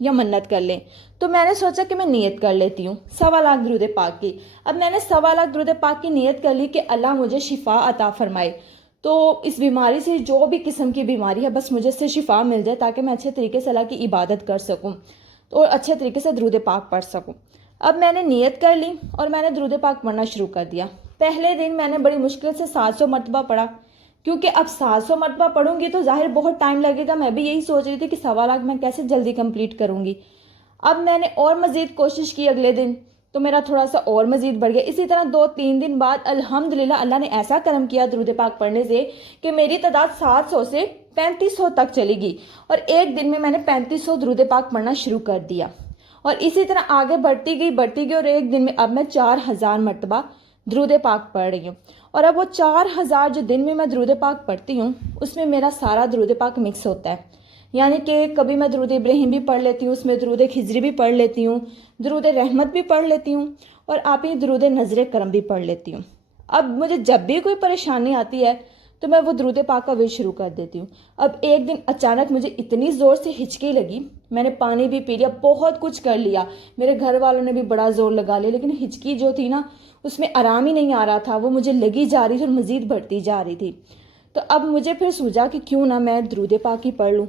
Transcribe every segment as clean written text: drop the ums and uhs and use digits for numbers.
یا منت کر لیں. تو میں نے سوچا کہ میں نیت کر لیتی ہوں 1.25 درود پاک کی. اب میں نے 1.25 درود پاک کی نیت کر لی کہ اللہ مجھے شفا عطا فرمائے. تو اس بیماری سے جو بھی قسم کی بیماری ہے بس مجھے اس سے شفا مل جائے تاکہ میں اچھے طریقے سے اللہ کی عبادت کر سکوں اور اچھے طریقے سے درود پاک پڑھ سکوں. اب میں نے نیت کر لی اور میں نے درود پاک پڑھنا شروع کر دیا. پہلے دن میں نے بڑی مشکل سے 700 مرتبہ پڑھا، کیونکہ اب 700 مرتبہ پڑھوں گی تو ظاہر بہت ٹائم لگے گا. میں بھی یہی سوچ رہی تھی کہ 1.25 میں کیسے جلدی کمپلیٹ کروں گی. اب میں نے اور مزید کوشش کی اگلے دن تو میرا تھوڑا سا اور مزید بڑھ گیا. اسی طرح 2-3 دن بعد الحمدللہ اللہ نے ایسا کرم کیا درود پاک پڑھنے سے کہ میری تعداد 700 سے 3500 تک چلی گئی، اور ایک دن میں نے 3500 درود پاک پڑھنا شروع کر دیا. اور اسی طرح آگے بڑھتی گئی اور ایک دن میں اب میں 4000 مرتبہ درود پاک پڑھ رہی ہوں. اور اب وہ 4000 جو دن میں درود پاک پڑھتی ہوں اس میں میرا سارا درود پاک مکس ہوتا ہے. یعنی کہ کبھی میں درود ابراہیم بھی پڑھ لیتی ہوں، اس میں درود خضری بھی پڑھ لیتی ہوں، درود رحمت بھی پڑھ لیتی ہوں، اور آپ ہی درود نظر کرم بھی پڑھ لیتی ہوں. اب مجھے جب بھی کوئی پریشانی آتی ہے تو میں وہ درود پاک کا ورد شروع کر دیتی ہوں. اب ایک دن اچانک مجھے اتنی زور سے ہچکی لگی، میں نے پانی بھی پی لیا، بہت کچھ کر لیا، میرے گھر والوں نے بھی بڑا زور لگا لیا، لیکن ہچکی جو تھی نا اس میں آرام ہی نہیں آ رہا تھا، وہ مجھے لگی جا رہی تھی اور مزید بڑھتی جا رہی تھی. تو اب مجھے پھر سوچا کہ کیوں نہ میں درود پاک ہی پڑھ لوں.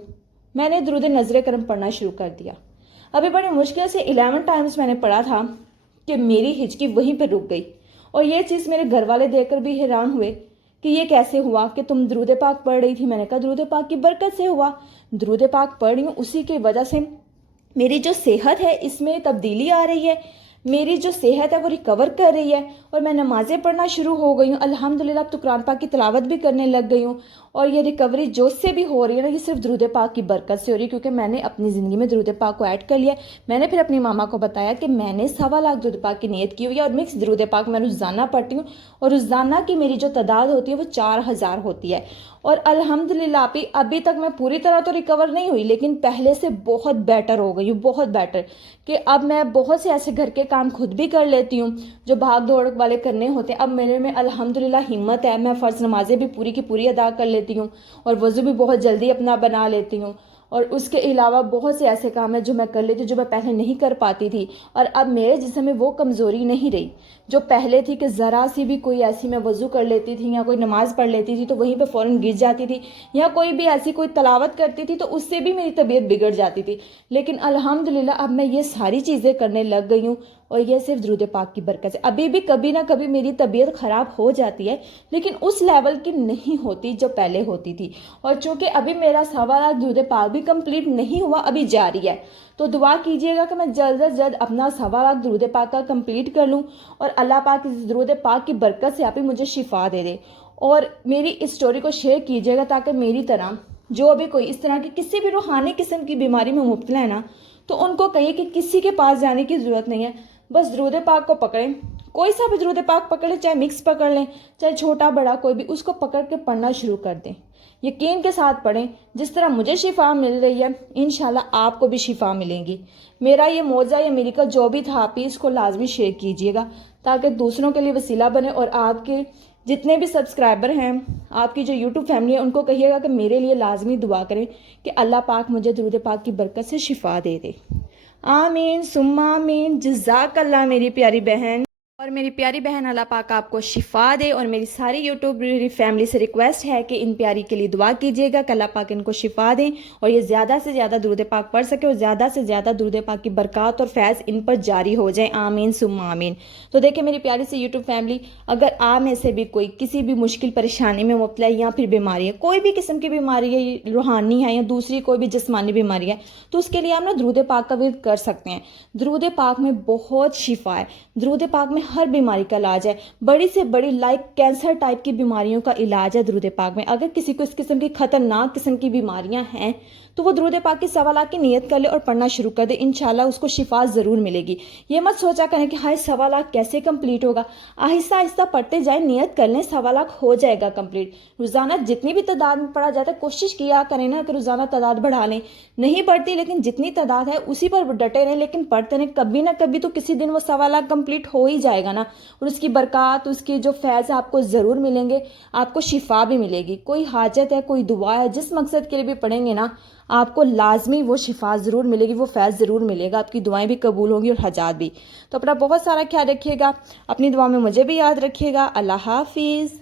میں نے درود نظر کرم پڑھنا شروع کر دیا. ابھی بڑی مشکل سے 11 ٹائمز میں نے پڑھا تھا کہ میری ہچکی وہیں پہ رک گئی. اور یہ چیز میرے گھر والے دیکھ کر بھی حیران ہوئے کہ یہ کیسے ہوا کہ تم درود پاک پڑھ رہی تھی. میں نے کہا درود پاک کی برکت سے ہوا، درود پاک پڑھ رہی ہوں اسی کی وجہ سے میری جو صحت ہے اس میں تبدیلی آ رہی ہے، میری جو صحت ہے وہ ریکور کر رہی ہے، اور میں نمازیں پڑھنا شروع ہو گئی ہوں. الحمدللہ اب تو قرآن پاک کی تلاوت بھی کرنے لگ گئی ہوں. اور یہ ریکوری جو سے بھی ہو رہی ہے نا، یہ صرف درود پاک کی برکت سے ہو رہی ہے، کیونکہ میں نے اپنی زندگی میں درود پاک کو ایڈ کر لیا. میں نے پھر اپنی ماما کو بتایا کہ میں نے 1.25 درود پاک کی نیت کی ہوئی ہے اور مکس درود پاک میں روزانہ پڑھتی ہوں، اور روزانہ کی میری جو تعداد ہوتی ہے وہ 4000 ہوتی ہے. اور الحمدللہ ابھی تک میں پوری طرح تو ریکور نہیں ہوئی، لیکن پہلے سے بہت بیٹر ہو گئی ہوں، بہت بیٹر، کہ اب میں بہت سے ایسے گھر کے کام خود بھی کر لیتی ہوں جو بھاگ دوڑ والے کرنے ہوتے ہیں. اب میرے میں الحمدللہ ہمت ہے، میں فرض نمازیں بھی پوری کی پوری ادا کر لیتی ہوں، اور وضو بھی بہت جلدی اپنا بنا لیتی ہوں. اور اس کے علاوہ بہت سے ایسے کام ہیں جو میں کر لیتی ہوں جو میں پہلے نہیں کر پاتی تھی. اور اب میرے جسم میں وہ کمزوری نہیں رہی جو پہلے تھی کہ ذرا سی بھی کوئی ایسی میں وضو کر لیتی تھی یا کوئی نماز پڑھ لیتی تھی تو وہیں پہ فوراً گر جاتی تھی، یا کوئی بھی ایسی کوئی تلاوت کرتی تھی تو اس سے بھی میری طبیعت بگڑ جاتی تھی. لیکن الحمدللہ اب میں یہ ساری چیزیں کرنے لگ گئی ہوں، اور یہ صرف درود پاک کی برکت سے. ابھی بھی کبھی نہ کبھی میری طبیعت خراب ہو جاتی ہے، لیکن اس لیول کی نہیں ہوتی جو پہلے ہوتی تھی. اور چونکہ ابھی میرا 1.25 درود پاک بھی کمپلیٹ نہیں ہوا، ابھی جاری ہے، تو دعا کیجئے گا کہ میں جلد از جلد اپنا 1.25 درود پاک کا کمپلیٹ کر لوں، اور اللہ پاک اس درود پاک کی برکت سے آپ ہی مجھے شفا دے دے. اور میری اس سٹوری کو شیئر کیجئے گا تاکہ میری طرح جو بھی کوئی اس طرح کی کسی بھی روحانی قسم کی بیماری میں مبتلا ہے نا، تو ان کو کہیے کہ کسی کے پاس جانے کی ضرورت نہیں ہے، بس درود پاک کو پکڑیں، کوئی سا بھی درود پاک پکڑ لیں، چاہے مکس پکڑ لیں، چاہے چھوٹا بڑا کوئی بھی، اس کو پکڑ کے پڑھنا شروع کر دیں. یقین کے ساتھ پڑھیں، جس طرح مجھے شفا مل رہی ہے انشاءاللہ آپ کو بھی شفا ملیں گی. میرا یہ معجزہ یا میریکل جو بھی تھا آپ اس کو لازمی شیئر کیجیے گا تاکہ دوسروں کے لیے وسیلہ بنے. اور آپ کے جتنے بھی سبسکرائبر ہیں، آپ کی جو یوٹیوب فیملی ہے، ان کو کہیے گا کہ میرے لیے لازمی دعا کریں کہ اللہ پاک مجھے درود پاک کی برکت سے شفا دے دے. آمین ثم آمین. جزاک اللہ میری پیاری بہن. اور میری پیاری بہن اللہ پاک آپ کو شفا دے. اور میری ساری یوٹیوب فیملی سے ریکویسٹ ہے کہ ان پیاری کے لیے دعا کیجیے گا کہ اللہ پاک ان کو شفا دیں اور یہ زیادہ سے زیادہ درود پاک پڑھ سکے اور زیادہ سے زیادہ درود پاک کی برکات اور فیض ان پر جاری ہو جائیں. آمین ثم آمین. تو دیکھیں میری پیاری سی یوٹیوب فیملی، اگر آپ میں سے بھی کوئی کسی بھی مشکل پریشانی میں مبتلا ہے یا پھر بیماری ہے، کوئی بھی قسم کی بیماری ہے، روحانی ہے یا دوسری کوئی بھی جسمانی بیماری ہے، تو اس کے لیے آپ نا درود پاک کا ورد کر سکتے ہیں. درود پاک میں بہت شفا ہے. درود پاک میں ہر بیماری کا علاج ہے، بڑی سے بڑی لائک کینسر ٹائپ کی بیماریوں کا علاج ہے درود پاک میں. اگر کسی کو اس قسم کی خطرناک قسم کی بیماریاں ہیں تو وہ درود پاک کی 1.25 کی نیت کر لے اور پڑھنا شروع کر دے، انشاءاللہ اس کو شفا ضرور ملے گی. یہ مت سوچا کریں کہ ہائے 1.25 کیسے کمپلیٹ ہوگا، آہستہ آہستہ پڑھتے جائیں، نیت کر لیں 1.25 ہو جائے گا کمپلیٹ. روزانہ جتنی بھی تعداد میں پڑھا جاتا ہے کوشش کیا کریں نا کہ روزانہ تعداد بڑھا لیں. نہیں پڑھتی لیکن جتنی تعداد ہے اسی پر ڈٹے رہیں، لیکن پڑھتے رہیں، کبھی نہ کبھی تو کسی دن وہ 1.25 کمپلیٹ ہو ہی جائے جائے گا نا، اور اس کی برکات، اس کی جو فیض آپ کو ضرور ملیں گے، آپ کو شفا بھی ملے گی. کوئی حاجت ہے، کوئی دعا ہے، جس مقصد کے لیے بھی پڑھیں گے نا، آپ کو لازمی وہ شفا ضرور ملے گی، وہ فیض ضرور ملے گا، آپ کی دعائیں بھی قبول ہوں گی اور حاجات بھی. تو اپنا بہت سارا خیال رکھیے گا، اپنی دعا میں مجھے بھی یاد رکھیے گا. اللہ حافظ.